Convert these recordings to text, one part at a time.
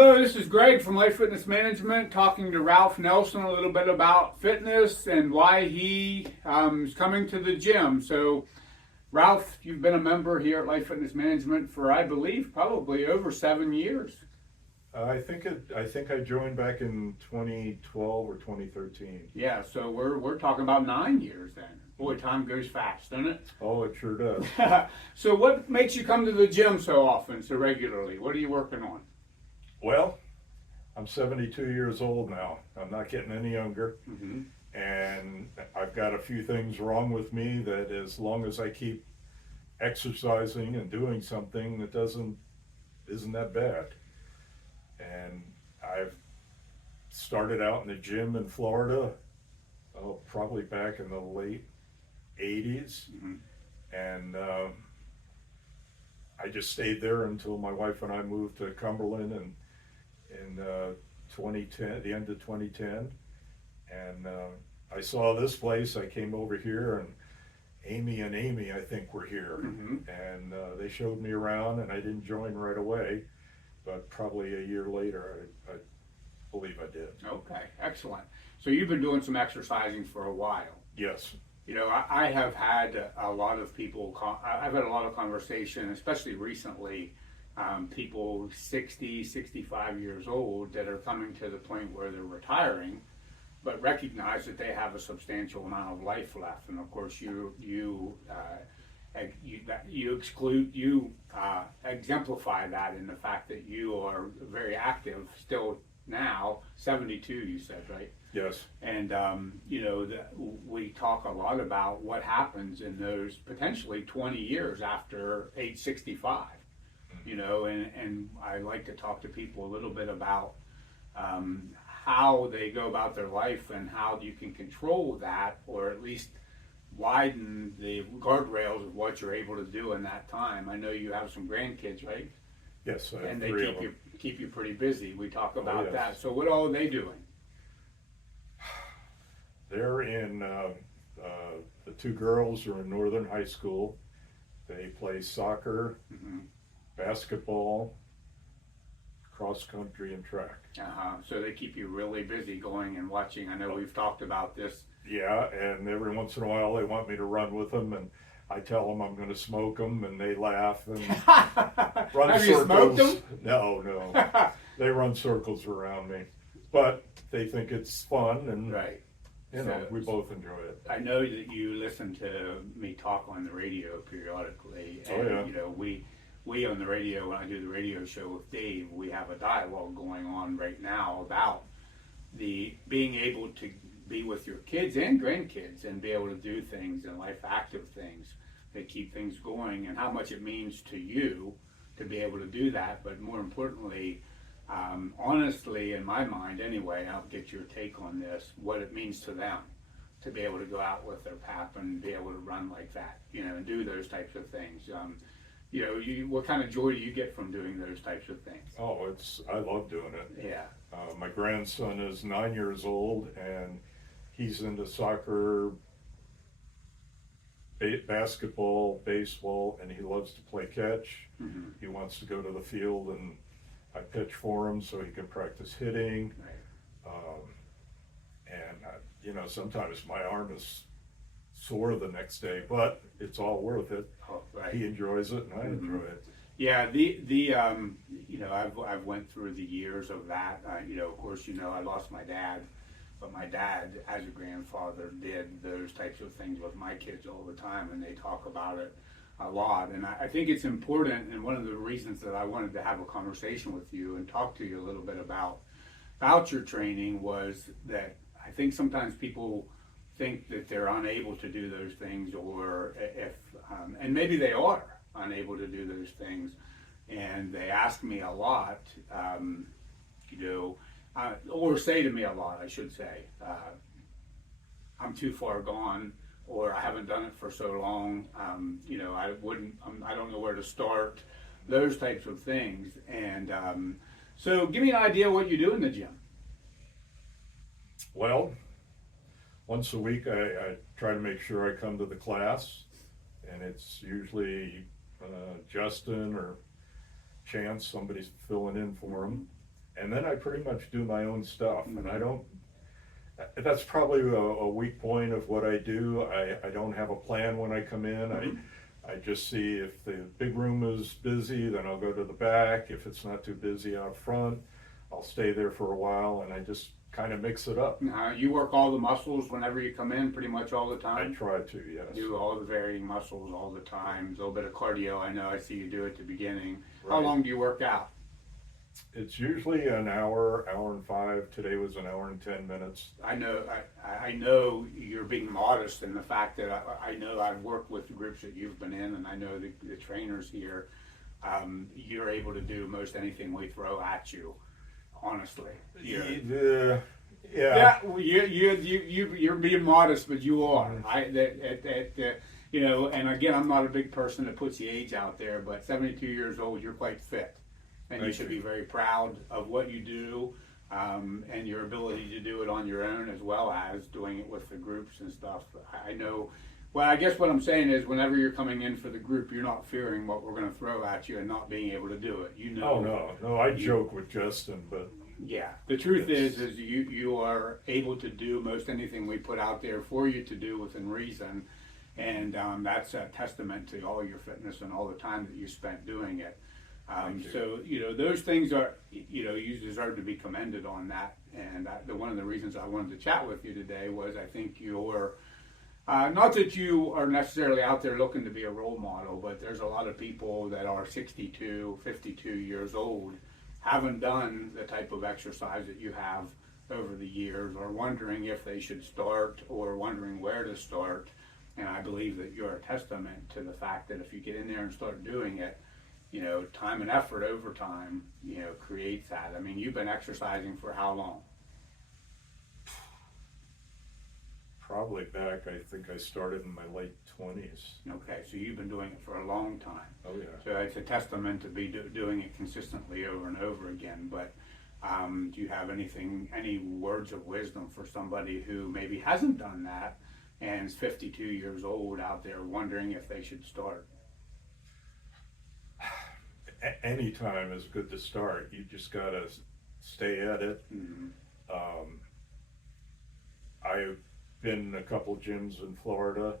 Hello, this is Greg from Life Fitness Management talking to Ralph Nelson a little bit about fitness and why he is coming to the gym. So, Ralph, you've been a member here at Life Fitness Management for, I believe, probably over 7 years. I think I joined back in 2012 or 2013. Yeah, so we're talking about 9 years then. Boy, time goes fast, doesn't it? Oh, it sure does. So what makes you come to the gym so often, so regularly? What are you working on? Well, I'm 72 years old now. I'm not getting any younger. Mm-hmm. And I've got a few things wrong with me that as long as I keep exercising and doing something that isn't that bad. And I've started out in the gym in Florida, probably back in the late 80s. Mm-hmm. And I just stayed there until my wife and I moved to Cumberland in 2010, the end of 2010. And I saw this place. I came over here, and Amy, I think, were here. Mm-hmm. And they showed me around, and I didn't join right away, but probably a year later, I believe I did. Okay, excellent. So you've been doing some exercising for a while. Yes. You know, I have had a lot of people, I've had a lot of conversation, especially recently, people 60, 65 years old that are coming to the point where they're retiring, but recognize that they have a substantial amount of life left. And of course, you exemplify that in the fact that you are very active still now, 72 you said, right? Yes. And, you know, we talk a lot about what happens in those potentially 20 years after age 65, you know, and I like to talk to people a little bit about how they go about their life and how you can control that, or at least widen the guardrails of what you're able to do in that time. I know you have some grandkids, right? Yes, I have and they three of them. keep you pretty busy. We talk about yes. that. So what all are they doing? They're in, the two girls are in Northern High School. They play soccer, Mm-hmm. basketball, cross country, and track. So they keep you really busy going and watching. I know we've talked about this. Yeah, and every once in a while they want me to run with them, and I tell them I'm going to smoke them, and they laugh and run Have circles. you smoked them? No. They run circles around me, but they think it's fun, and Right. you know, we both enjoy it. I know that you listen to me talk on the radio periodically, and Oh, yeah. you know we on the radio, when I do the radio show with Dave, we have a dialogue going on right now about the being able to be with your kids and grandkids and be able to do things and life active things that keep things going, and how much it means to you to be able to do that. But more importantly, honestly, in my mind anyway, I'll get your take on this, what it means to them to be able to go out with their pap and be able to run like that, you know, and do those types of things. You know, what kind of joy do you get from doing those types of things? Oh, I love doing it. Yeah. My grandson is 9 years old, and he's into soccer, basketball, baseball, and he loves to play catch. Mm-hmm. He wants to go to the field, and I pitch for him so he can practice hitting. Right. You know, sometimes my arm is sore the next day, but it's all worth it. Oh, right. He enjoys it, and I enjoy it. Yeah, you know, I've went through the years of that. You know, of course, you know, I lost my dad, but my dad, as a grandfather, did those types of things with my kids all the time, and they talk about it a lot. And I think it's important, and one of the reasons that I wanted to have a conversation with you and talk to you a little bit about your training was that I think sometimes people think that they're unable to do those things, or if, and maybe they are unable to do those things, and they ask me a lot, you know, or say to me a lot, I should say, I'm too far gone, or I haven't done it for so long, you know, I don't know where to start, those types of things. And so give me an idea what you do in the gym. Well, once a week I try to make sure I come to the class, and it's usually Justin or Chance, somebody's filling in for him. and then I pretty much do my own stuff, Mm-hmm. and I don't, that's probably a weak point of what I do. I don't have a plan when I come in. Mm-hmm. I just see if the big room is busy, then I'll go to the back. If it's not too busy out front, I'll stay there for a while, and I just kind of mix it up. You work all the muscles whenever you come in, pretty much all the I time? try to, yes. Do all the varying muscles all the time, a little bit of cardio. I know I see you do at the beginning. How Right. long do you work out? It's usually an hour, hour and 5. Today was an hour and 10 minutes. I know you're being modest in the fact that I know I've worked with the groups that you've been in, and I know the trainers here. You're able to do most anything we throw at you, honestly. Yeah. Yeah, well, you're being modest, but you are. You know, and again, I'm not a big person that puts the age out there, but 72 years old, you're quite fit, and you Thank should you. be very proud of what you do, and your ability to do it on your own as well as doing it with the groups and stuff. I know. Well, I guess what I'm saying is, whenever you're coming in for the group, you're not fearing what we're going to throw at you and not being able to do it. You know. Oh, no, I joke with Justin, but Yeah, the truth Yes. is you are able to do most anything we put out there for you to do within reason, and that's a testament to all your fitness and all the time that you spent doing it. Thank you. So those things are you deserve to be commended on that, and one of the reasons I wanted to chat with you today was I think you're not that you are necessarily out there looking to be a role model, but there's a lot of people that are 62, 52 years old, haven't done the type of exercise that you have over the years, or wondering if they should start or wondering where to start. And I believe that you're a testament to the fact that if you get in there and start doing it, time and effort over time, creates that. I mean, you've been exercising for how long? probably back, I think I started in my late 20s. Okay, so you've been doing it for a long time. Oh, yeah. So it's a testament to be doing it consistently over and over again. But do you have any words of wisdom for somebody who maybe hasn't done that and is 52 years old out there wondering if they should start? Any time is good to start. You just gotta stay at it. Mm-hmm. I've been in a couple gyms in Florida,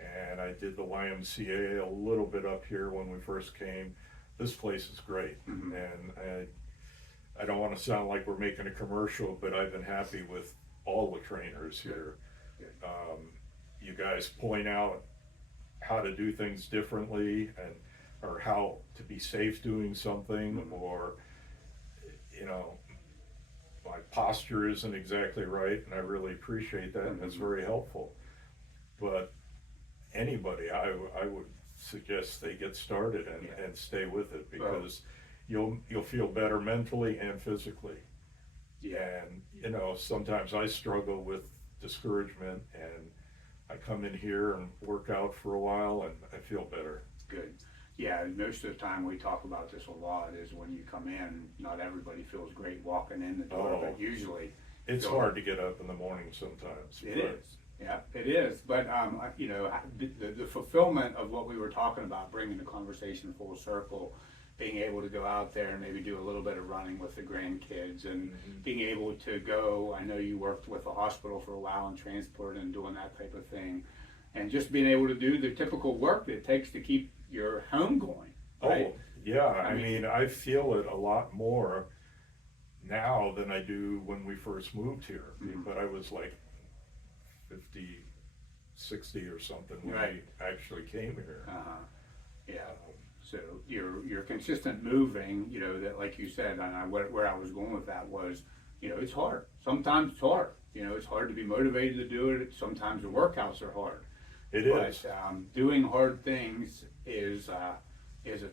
and I did the YMCA a little bit up here when we first came. This place is great, Mm-hmm. and I don't want to sound like we're making a commercial, but I've been happy with all the trainers here. Good. You guys point out how to do things differently, or how to be safe doing something, Mm-hmm. or my posture isn't exactly right, and I really appreciate that, and it's Mm-hmm. very helpful. But anybody, I would suggest they get started and stay with it, because you'll feel better mentally and physically. Yeah. And sometimes I struggle with discouragement, and I come in here and work out for a while, and I feel better. Good. Yeah, most of the time we talk about this a lot is when you come in, not everybody feels great walking in the door, but usually It's So- hard to get up in the morning sometimes. it but is. Yeah, it is. But the fulfillment of what we were talking about, bringing the conversation full circle, being able to go out there and maybe do a little bit of running with the grandkids, and being able to go. I know you worked with the hospital for a while in transport and doing that type of thing, and just being able to do the typical work that it takes to keep your home going. Right? Oh, yeah, I mean- mean, I feel it a lot more now than I do when we first moved here. Mhm. But I was like 50, 60 or something when Right. I actually came here. Yeah. So your consistent moving, that like you said, and where I was going with that was, it's hard. Sometimes it's hard. It's hard to be motivated to do it. Sometimes the workouts are hard. It is. But doing hard things is a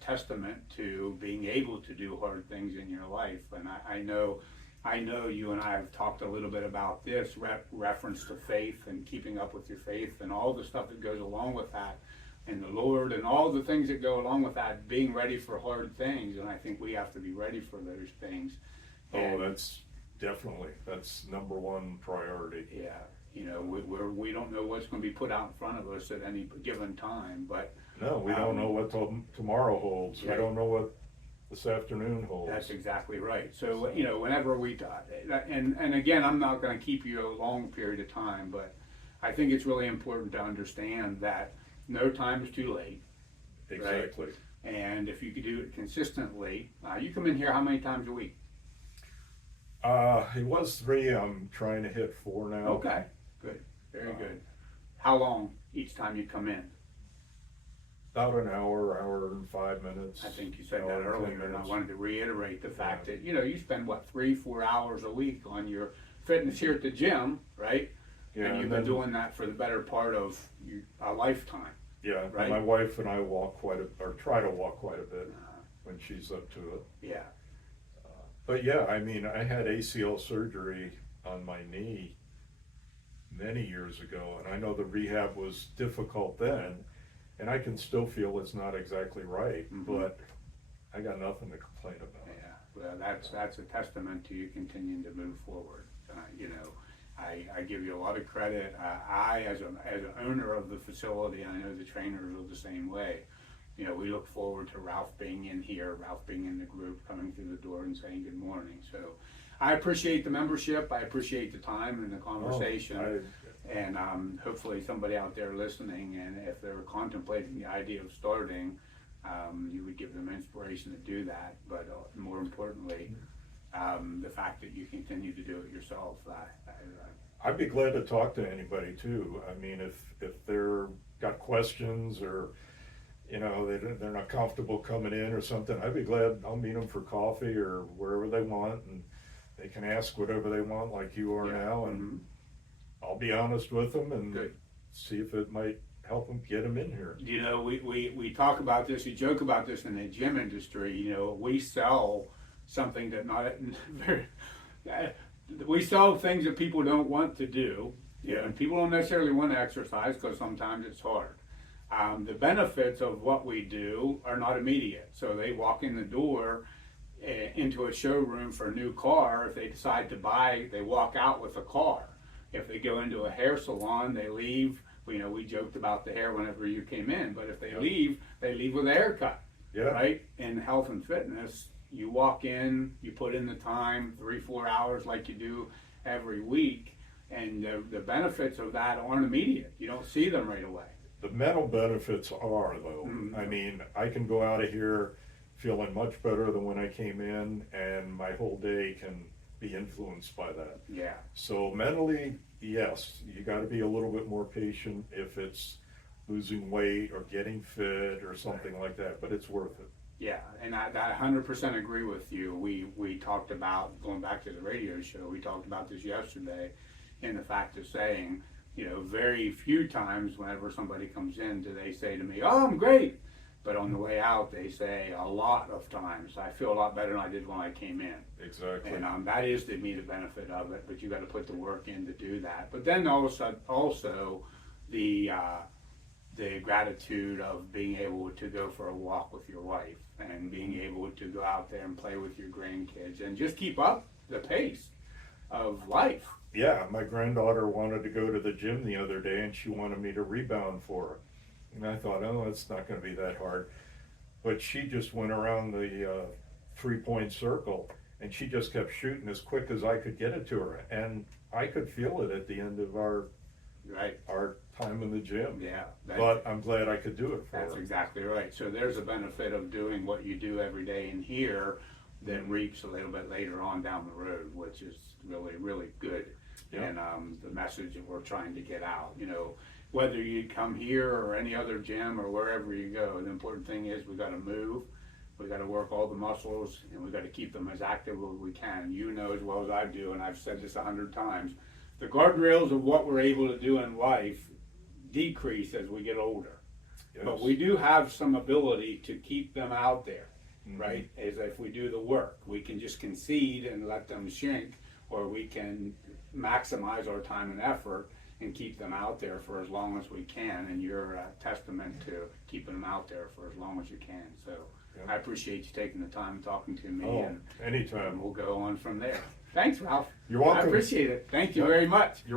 testament to being able to do hard things in your life. And I know you and I have talked a little bit about this reference to faith and keeping up with your faith and all the stuff that goes along with that, and the Lord and all the things that go along with that, being ready for hard things. And I think we have to be ready for those things. And, That's number one priority. yeah. We don't know what's going to be put out in front of us at any given time, but No, we don't know what tomorrow holds. Yeah. We don't know what this afternoon holds. That's exactly right. So, you know, whenever and again, I'm not gonna keep you a long period of time, but I think it's really important to understand that no time is too late. Exactly. Right? And if you could do it consistently, you come in here how many times a week? It was 3, I'm trying to hit 4 now. Okay, good, very good. How long each time you come in? About an hour and 5 minutes. I think you said hour that and 10 earlier, and I minutes. wanted to reiterate the fact that, you know, you spend what, 3-4 hours a week on your fitness here at the gym, right? Yeah, And you've and been then- doing that for the better part of a lifetime. Yeah, right? my wife and I walk try to walk quite a bit when she's up to it. Yeah, But yeah, I mean, I had ACL surgery on my knee many years ago, and I know the rehab was difficult then, and I can still feel it's not exactly right, Mhm. but I got nothing to complain about. yeah. Well, that's a testament to you continuing to move forward. You know, I give you a lot of credit. As an owner of the facility, I know the trainers are the same way. You know, we look forward to Ralph being in here, Ralph being in the group, coming through the door and saying good morning. So I appreciate the membership. I appreciate the time and the conversation. And hopefully somebody out there listening, and if they're contemplating the idea of starting, you would give them inspiration to do that. But more importantly, the fact that you continue to do it yourself. I'd be glad to talk to anybody too. I mean, if they're got questions or, you know, they're not comfortable coming in or something, I'd be glad. I'll meet them for coffee or wherever they want, and they can ask whatever they want like you are now, and I'll be honest with them and Good. see if it might help them get them in here. You know, we talk about this, we joke about this in the gym industry. You know, we sell something that we sell things that people don't want to do. You know, and people don't necessarily want to exercise because sometimes it's hard. The benefits of what we do are not immediate. So they walk in the door into a showroom for a new car. If they decide to buy, they walk out with a car. If they go into a hair salon, they leave. You know, we joked about the hair whenever you came in, but if they leave with a haircut. Yeah. Right? In health and fitness, you walk in, you put in the time, 3-4 hours like you do every week, and the benefits of that aren't immediate. You don't see them right away. The mental benefits are, though. I mean, I can go out of here feeling much better than when I came in, and my whole day can be influenced by that. Yeah. So mentally, yes, you got to be a little bit more patient if it's losing weight or getting fit or something like that, but it's worth it. Yeah, and I 100% agree with you. We talked about, going back to the radio show, we talked about this yesterday, in the fact of saying, you know, very few times whenever somebody comes in do they say to me, oh, I'm great. But on the way out, they say a lot of times, I feel a lot better than I did when I came in. Exactly. And that is the immediate benefit of it, but you got to put the work in to do that. But then also the gratitude of being able to go for a walk with your wife and being able to go out there and play with your grandkids and just keep up the pace of life. Yeah, my granddaughter wanted to go to the gym the other day, and she wanted me to rebound for her. And I thought, oh, it's not going to be that hard. But she just went around the 3-point circle, and she just kept shooting as quick as I could get it to her. And I could feel it at the end of our time in the gym. Yeah. But I'm glad I could do it for That's her. exactly right. So there's a benefit of doing what you do every day in here that reaps a little bit later on down the road, which is really, really good. Yeah. And the message that we're trying to get out, you know, whether you come here or any other gym or wherever you go, the important thing is we got to move, we got to work all the muscles, and we got to keep them as active as we can. You know as well as I do, and I've said this 100 times, the guardrails of what we're able to do in life decrease as we get older. Yes. But we do have some ability to keep them out there, right? As if we do the work, we can just concede and let them shrink, or we can maximize our time and effort and keep them out there for as long as we can. And you're a testament to keeping them out there for as long as you can. So I appreciate you taking the time talking to me. Oh, and anytime. we'll go on from there. Thanks, Ralph. You're welcome. I appreciate it. Thank you very much.